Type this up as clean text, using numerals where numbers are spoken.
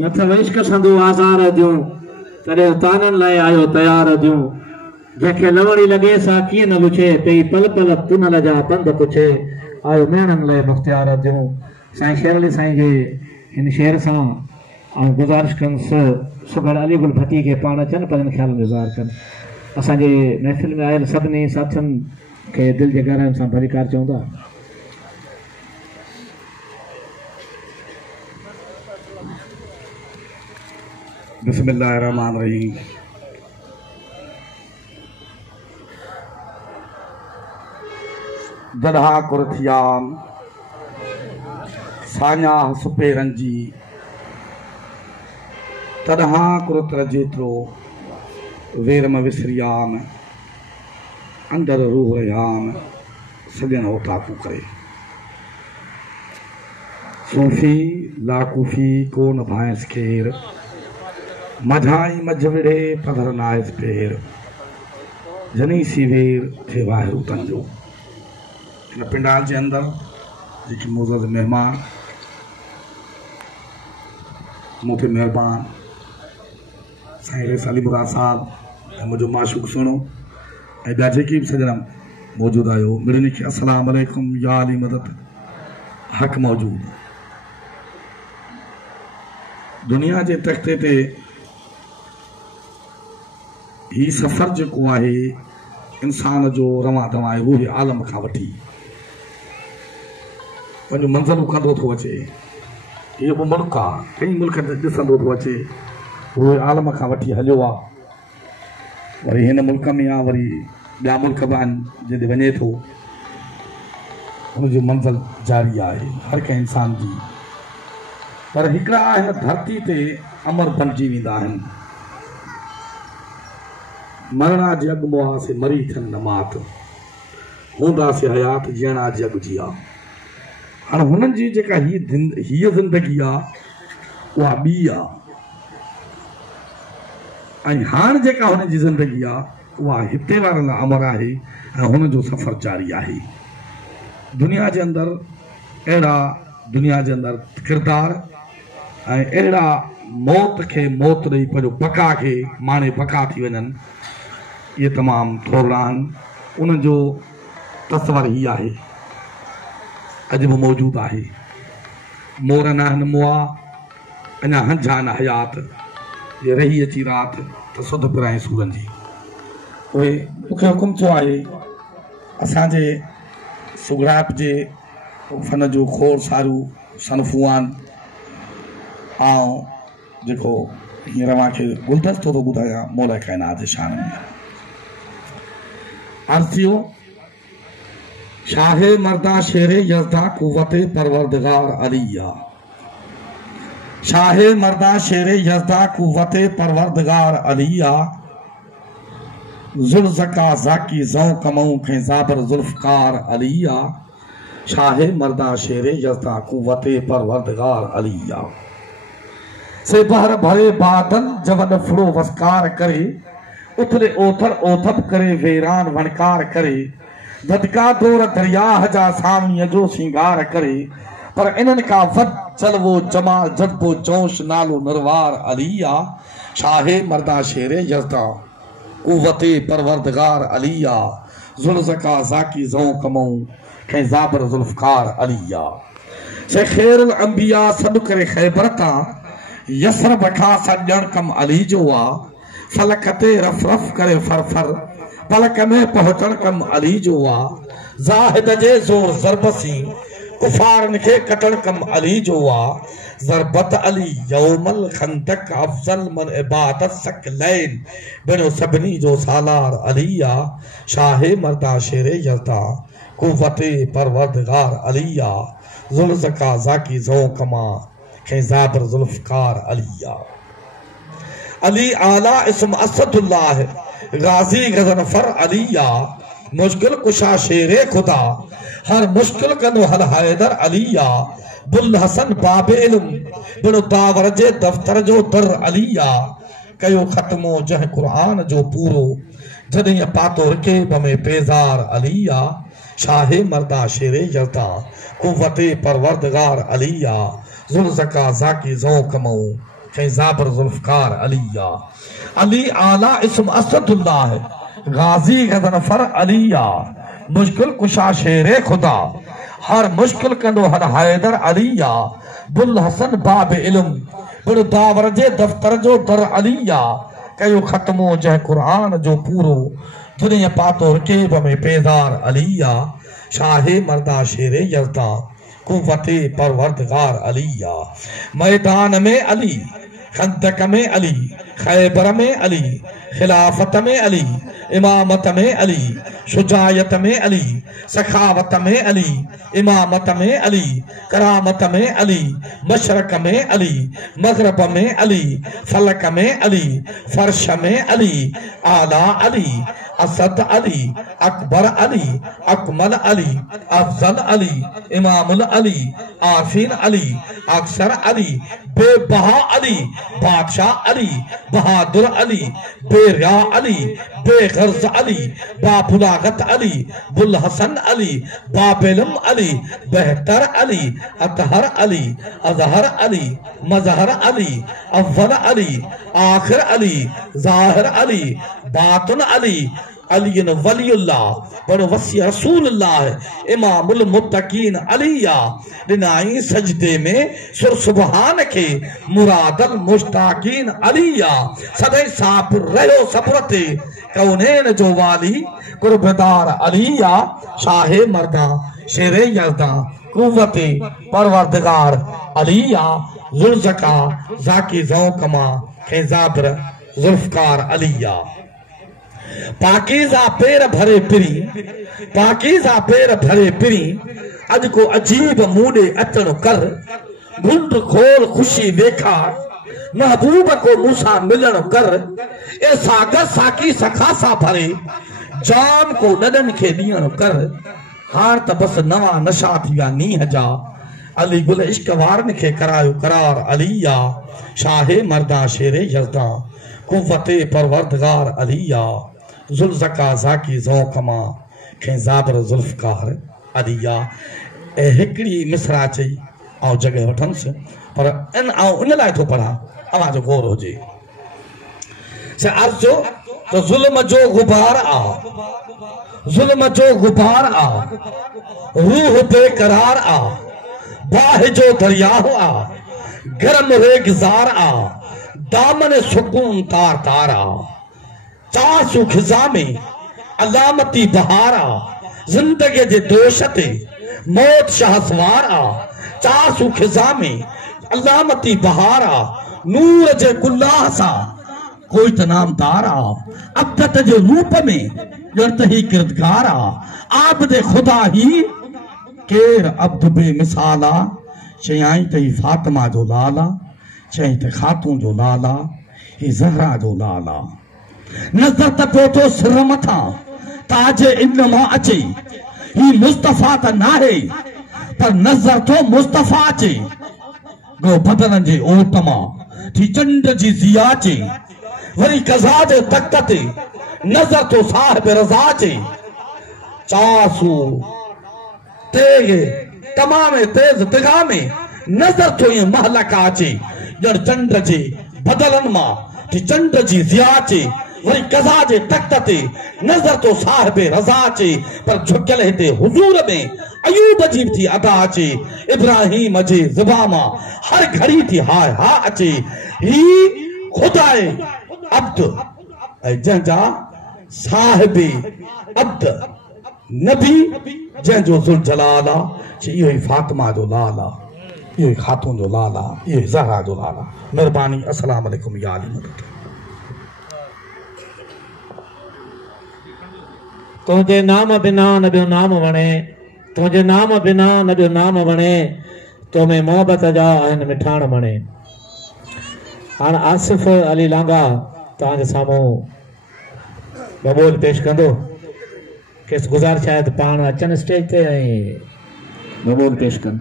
नथ इश्क संदू आज़ार दियूं तॾहिं ताननि लाइ आयो तयार दियूं जंहिंखे लवड़ी लॻे सा कीअं न लुछे पई पल पल तुन लजा पंध पुछे आयो मेणनि लाइ मुख़्तियार दियूं। साईं शेर अली साईं जे हिन शेर सां गुज़ारिश कंदुसि सुगड़ अली गुल भती खे पाण अचनि पंहिंजनि ख़्यालनि जो इज़हार कनि। असांजे महफ़िल में आयल सभिनी साथियुनि खे दिलि जे गहराइनि सां भलीकार चवंदा। बिस्मिल्लाहिर्रहमानिर्रहीम। जॾहा कुरथियाम साञा सुपे रंजी तॾहां कुरतर जेतिरो वेरम विसरियाम अंदर रूह रयाम सॼण ओताकू करे सूफ़ी लाकूफ़ी कोन भांस खेर मझाई मझ विड़े पधर नाइस पेर जनी सी वेर थे वाहिरू तंजो। इन पिंडाल जे अंदर जेके मोज़ज़ मेहमान मूं ते महिरबान साईं रेस अली मुराद साहब ऐं मुंहिंजो माशूक सुहिणो ऐं ॿिया जेके बि सॼण मौजूदु आहियो मिड़नी खे अस्सलाम वालेकुम या अली मदद हक़ मौजूद। दुनिया जे तख़्ते ते ही सफ़र जेको आहे इंसान जो रवां दवां रूह आलम खां वठी पंहिंजो मंज़िलूं कंदो थो अचे। इहो बि मुल्क आहे कई मुल्क ॾिसंदो थो अचे रूह आलम खां वठी हलियो आहे वरी हिन मुल्क में आहे वरी ॿिया मुल्क बि आहिनि जिते वञे थो हुनजी मंज़िल जारी आहे हर कंहिं इंसान जी। पर हिकिड़ा हिन धरती ते अमर बणिजी वेंदा आहिनि। मरणा जे अॻु मुआसे मरी थियनि न मात हूंदासीं हयात जीअणा जे अॻु जी आहे। हाणे हुननि जी जेका हीअ ज़िंदगी आहे उहा ॿी आहे ऐं हाणे जेका हुन जी ज़िंदगी आहे उहा हिते वारनि लाइ अमर आहे ऐं हुनजो सफ़र जारी आहे। दुनिया जे अंदरि अहिड़ा दुनिया जे अंदरि किरदार ऐं अहिड़ा मौत खे मौत ॾेई पंहिंजो बका खे माणे बका थी वञनि इहे तमामु थोरा आहिनि। उन्हनि जो तस्वर ई आहे अॼु बि मौजूदु आहे। मोर न आहिनि मुआ अञा हंझा न हयात ये रही अची राति त सुध पिराए सूरनि जी। उहे मूंखे हुकुम थियो आहे असांजे सुगराट जे फन जो खोड़ सारू सनफूआन ऐं जेको हींअर मूंखे गुलदस्तो थो ॿुधायां मौला काइनात जे शान में अर्ज़ थियो शाहे मर्दा शेरे यज़दा कुव्वते परवरदिगार अलिया। शाहे मर्दा शेरे यज़दा कुव्वते परवरदिगार अलिया ज़ुल्ज़का ज़ाकी ज़ौ कमऊ खे ज़ाबर ज़ुल्फ़कार अलिया। शाहे मर्दा शेरे यज़दा कुव्वते परवरदिगार अलिया से बहर भरे बादल जवन फुड़ो वस्कार करे उथले ओथर ओथप करे वेरान वनकार करे ददका दौर दरियाह जा सामीअ जो सिंगार करे पर इन्हनि खां वध चलवो जमाल जज्बो जोश नालो नरवार अलिया। शाहे मर्दा शेरे यज़दा कुव्वते परवरदिगार अलिया ज़ुल्ज़का ज़ाकी ज़ौ कमऊ खे ज़ाबर ज़ुल्फ़कार अलिया। से ख़ैरुल अंबिया सॾु करे ख़ैबर तां यसरब खां सॼण कम अली जो आहे। फलक ते रफ रफ करे फरफर पलक में पहुचण कम अली जो आहे। ज़ाहिद जे ज़ोर ज़रबसी कुफारन खे कटण कम अली जो आहे। ज़रबत अली यौमल खंदक अफ़ज़ल मन इबादत सकलैन बिनो सभिनी जो सालार अली आहे। शाहे मर्दा शेरे यज़दा कुव्वते परवरदिगार अलिया ज़ुल्ज़का ज़ाकी ज़ौ कमा खे ज़ाबर ज़ुल्फ़कार अलिया। अली आला इस्म असदुल्लाह गाजी गज़नफर अलिया मुश्किल कुशा शेरे खुदा हर मुश्किल कनो हल हैदर अलिया। बुल हसन बाबे इल्म बिनो दावर जे दफ्तर जो दर अलिया कयो ख़त्मो जह कुरान जो पूरो जॾहिं पातो रिकेब में पेज़ार अलिया। शाहे मर्दा शेरे यज़दा कुव्वते परवरदिगार अलिया ज़ुल्ज़का ज़ाकी ज़ौ कमऊ खैजाबर जुल्फकार अलिया। अली आला इस्म असदुल्लाह है, गाजी गजनफर अलिया। मुश्किल कुशा शेरे खुदा, हर मुश्किल कंदो हर हैदर अलिया। बुल हसन बाब इल्म, बुल दावर जे दफ्तर जो दर अलिया। कयो खत्मो जह कुरान जो पूरो, दुनिया पातो रकेब में पेदार अलिया। शाहे मर्दा शेरे यज़दा, कुव्वते परवरदिगार अलिया। मैदान में अली, खंदक में अली, खैबर में अली, खिलाफत में अली, इमामत में अली, शुजायत में अली, सखावत में अली, इमामत में अली, करामत में अली, मशरक में अली, मगरब में अली, फलक में अली, फर्श में अली, आला अली, असद अली, अकबर अली, अकमल अली, अफजल अली, इमामुल अली, आफिन अली, अक्सर अली, बेबहा अली, बादशाह अली, बहादुर अली, बेरिया अली, बेगर्ज अली, बाबुलागत अली, बुल हसन अली, बाबेलम अली, बेहतर अली, अतहर अली, अजहर अली, मजहर अली, अव्वल अली, आखिर अली, जाहिर अली, बातुन अली, अली वलीउल्लाह, बड़ो वसी रसूलुल्लाह, इमामुल मुत्तकीन अलिया। दिनाई सजदे में सुर सुबहान के मुरादल मुश्ताकीन अलिया। सदै सापुर रहो सबरते कौनैन जो वाली कुर्बदार अलिया। शाहे मर्दा शेरे यज़दा, कुव्वते परवरदिगार अलिया। जुल्ज़का ज़ाकी ज़ौकमा खैज़ाबर जुल्फ़कार अलिया। पाकीज़ा पैर भरे पिरी, पाकीज़ा पैर भरे पिरी, अज को अजीब मूडे अचण कर। मुंड खोल खुशी देखा, महबूब को मूसा मिलन कर। ए सागर साकी सखासा भरे, जाम को नदन के दियण कर। हार त बस नवा नशा थिया नीह जा, अली गुल इश्क वारन के करायो करार अलिया। शाहे मर्दा शेरे यज़दा, कुव्वते परवरदिगार अलिया। जुल्ज़का ज़ाकी ज़ौकमा खैज़ाबर जुल्फ़कार अलिया। ए हिकड़ी मिसरा चई ऐं जगह वठंसि, पर इन लाइ थो पढ़ा अवां जो गौर हुजे। से अर्ज़ जो तो ज़ुल्म जो गुबार आ, ज़ुल्म जो गुबार आ, रूह बेकरार आ, बाह जो दरियाह आ, गरम रेगज़ार आ, दामन सुकून तार तार आ। चासु खिज़ा में अलामती बहारा, जिंदगी जे दोष ते मौत शाहसवारा। चासु खिज़ा में अलामती बहारा, नूर जे गुल्लाह सा कोई त नामदारा। अब्दत जे रूप में जड़त ही किरदगारा, आबदे खुदा ही केर अब्द बेमिसाला। चयाई त फातिमा जो लाला, चई त खातून जो लाला, ही ज़हरा जो लाला। नज़र त पियो थो सिर मथां ताज इन मां अचे, ही मुस्तफ़ा त नाहे पर नज़र थो मुस्तफ़ा अचे। गो बदन जे ओट मां थी चंड जी ज़िया अचे, वरी कज़ा जे तख्त ते नज़र थो साहिब रज़ा अचे। चासू तेग तमाम तेज तिगा में नज़र थो ये महलका अचे। जड़ चंड जे बदलन मां थी चंड जी ज़िया अचे, वरी कज़ा जे तख्त ते नज़र तो साहिब रज़ा अचे। पर झुकियल हिते हुजूर में अयूब जी थी अदा अचे, इब्राहिम जे ज़ुबान मां हर घड़ी थी हाय हा अचे। ही खुदाए अब्द ऐं जंहिंजा साहिब अब्द नबी, जंहिंजो ज़ुल जलाल आ। इहो ई फातिमा जो लाल आ, इहो ई खातून जो लाल आ, इहो ई ज़हरा जो लाल आ। महिरबानी। अस्सलाम वालेकुम या अली मदद। तुझे नाम बिना न बियो नाम वणे, तुझे नाम बिना न बियो नाम वणे, तो में मोहब्बत जा आहिनि मिठाण वणे। हाणे आसिफ अली लांगा तव्हांजे साम्हूं बबोल पेश कंदो। खेसि गुज़ारिश आहे त पाण अचनि स्टेज ते ऐं बबोल पेश कनि।